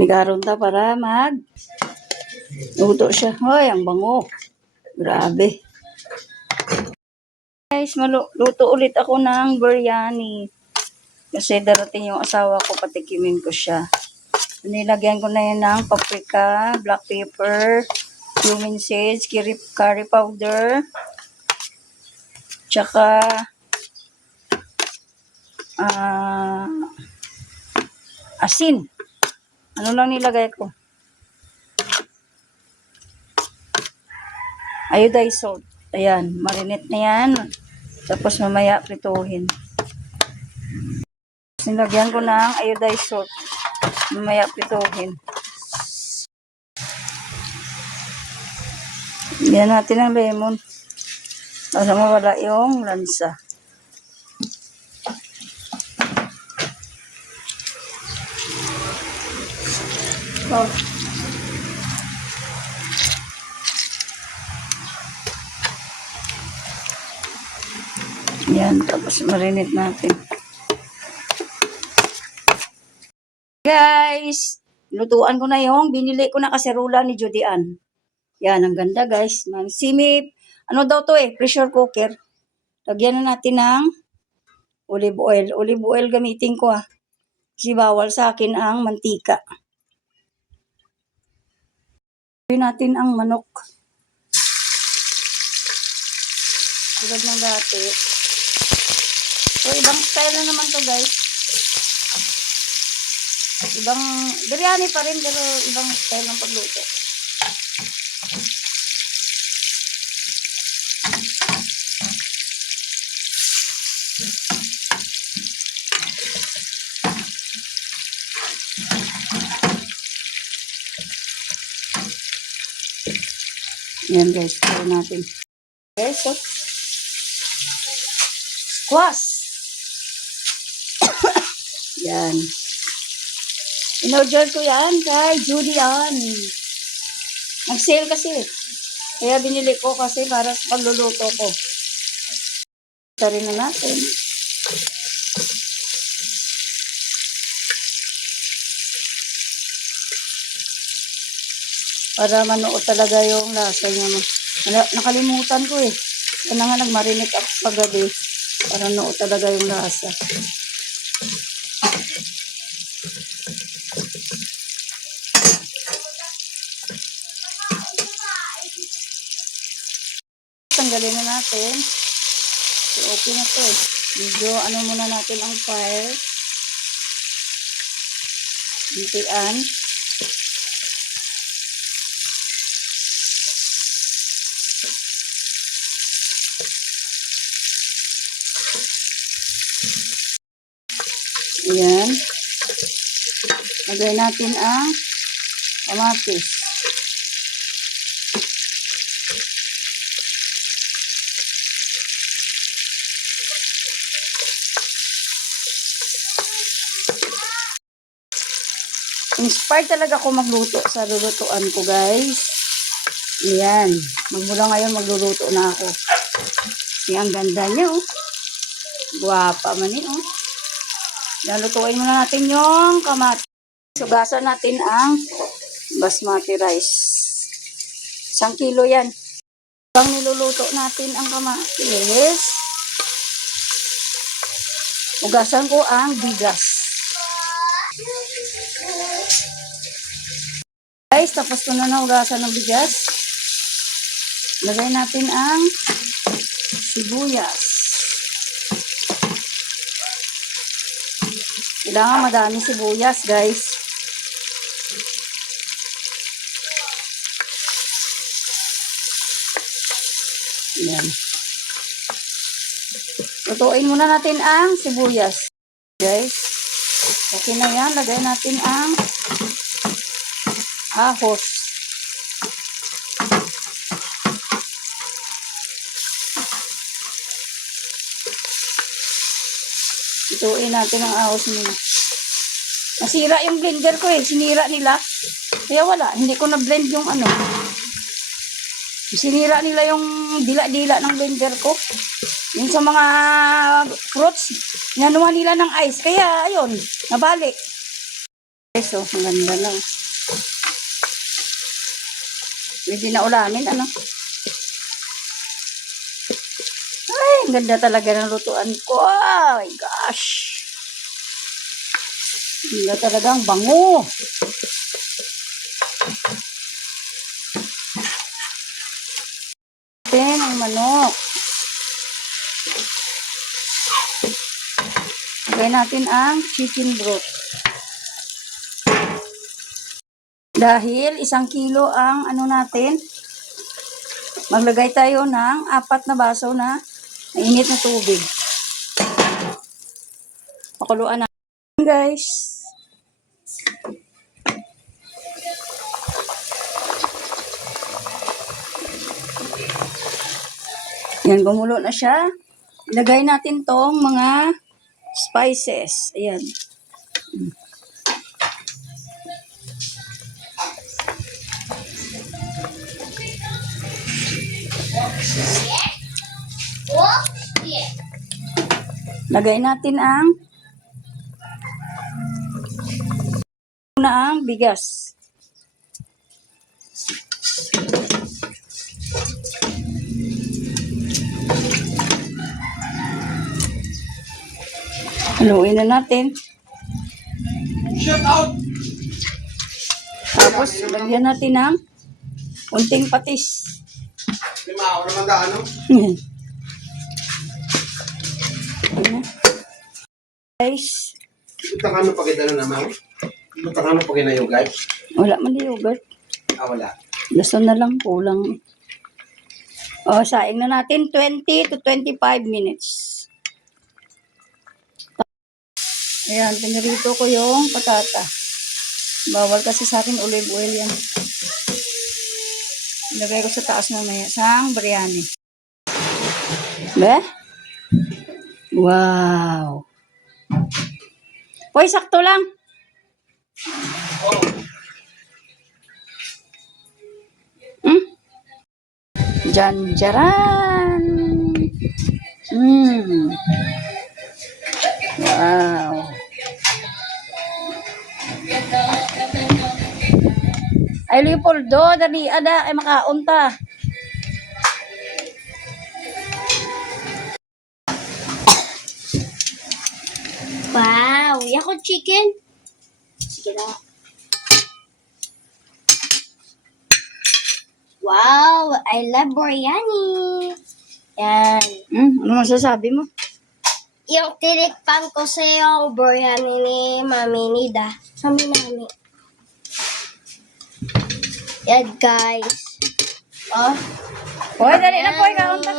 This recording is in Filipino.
Ligaron ta para luto siya. Hoy, ang bango. Grabe. Guys, luto ulit ako ng biryani. Kasi darating yung asawa ko, patikimin ko siya. Nilagyan ko na yun ng paprika, black pepper, cumin seeds, curry powder, tsaka asin. Ano lang nilagay ko? Iodized salt. Ayan, marinate na yan. Tapos mamaya prituhin. Nilagyan ko ng iodized salt. Mamaya prituhin. Yan natin ng lemon. Para mawala yung lansa. Oh. Yan, tapos marinate natin. Guys, lutuan ko na yung binili ko na kaserola ni Judy Ann. Yan, ang ganda guys. Simi, ano daw to pressure cooker. Lagyan na natin ng olive oil. Olive oil gamitin ko Kasi bawal sa akin ang mantika. Lagyan natin ang manok. Tulad ng dati. So, ibang style na naman to guys. Ibang, biryani pa rin pero ibang style ng pagluto. Yan guys, puro natin. Okay, so squash. Yan. In-order ko yan kay Judy Ann. Nag-sale kasi. Kaya binili ko kasi para sa pagluluto ko. Ito rin na natin. Para manuot talaga yung lasa niya. Nakalimutan ko Kaya nga nagmarinate ako paggabi. Para nuot talaga yung lasa. Tanggalin na natin. So, okay na to Medyo ano muna natin ang fire. Hintian. Ayan. Lagay natin ang kamatis. Inspired talaga ako magluto sa lulutuan ko guys. Ayan. Magmula ngayon magluluto na ako. Kasi ang ganda niya Guwapa man Lutuin muna natin yung kamatis. Sugasan natin ang basmati rice. 1 kilo yan. Habang niluluto natin ang kamatis, ugasan ko ang bigas. Guys, tapos ko na ugasan ng bigas. Lagay natin ang sibuyas. Kailangan madami sibuyas, guys. Yan. Lutuin muna natin ang sibuyas. Guys. Okay na yan. Lagay natin ang ahos. Lutuin natin ang ahos muna. Nasira yung blender ko Sinira nila. Kaya wala. Hindi ko na-blend yung Sinira nila yung dila-dila ng blender ko. Yung sa mga fruits, inanuhan nila ng ice. Kaya, ayun, nabalik. Guys, oh, ang ganda lang. Pwede na ulamin, ano? Ay, ang ganda talaga ng lutuan ko. Oh my gosh. Ang ganda talaga, ang bango. Then, ang manok. Lagay natin ang chicken broth. Dahil 1 kilo ang ano natin, maglagay tayo ng 4 na baso na mainit na tubig. Pakuluan natin, guys. Yan, gumulo na siya. Ilagay natin tong mga spices. Ayan. Lagay natin ang bigas. Haluin na natin. Shut out! Tapos, lagyan natin ng unting patis. May maawa naman ka, ano? Ayan. Ayan. Guys, Itang ano pa kita na naman? Itang ano pa kinayo, guys? wala man yung yogurt. Ah, wala. Gusto na lang, kulang. O, saing na natin 20 to 25 minutes. Ayan, pinirito ko yung patata. Bawal kasi sa akin olive oil yan. Ilagay ko sa taas mamaya. Sang biryani. Be? Wow. Hoy, sakto lang. Hmm? Janjaran. Wow. Ay, Leopoldo, dali, ada, ay makaunta. Wow, yako chicken. Sige na. Wow, I love biryani. Yan. Ano masasabi mo? Yung tinikpan ko sa yung biryani ni Mami Nida. Kami nami. Yan guys. Oh. Hoy, dali na po, ikaunta.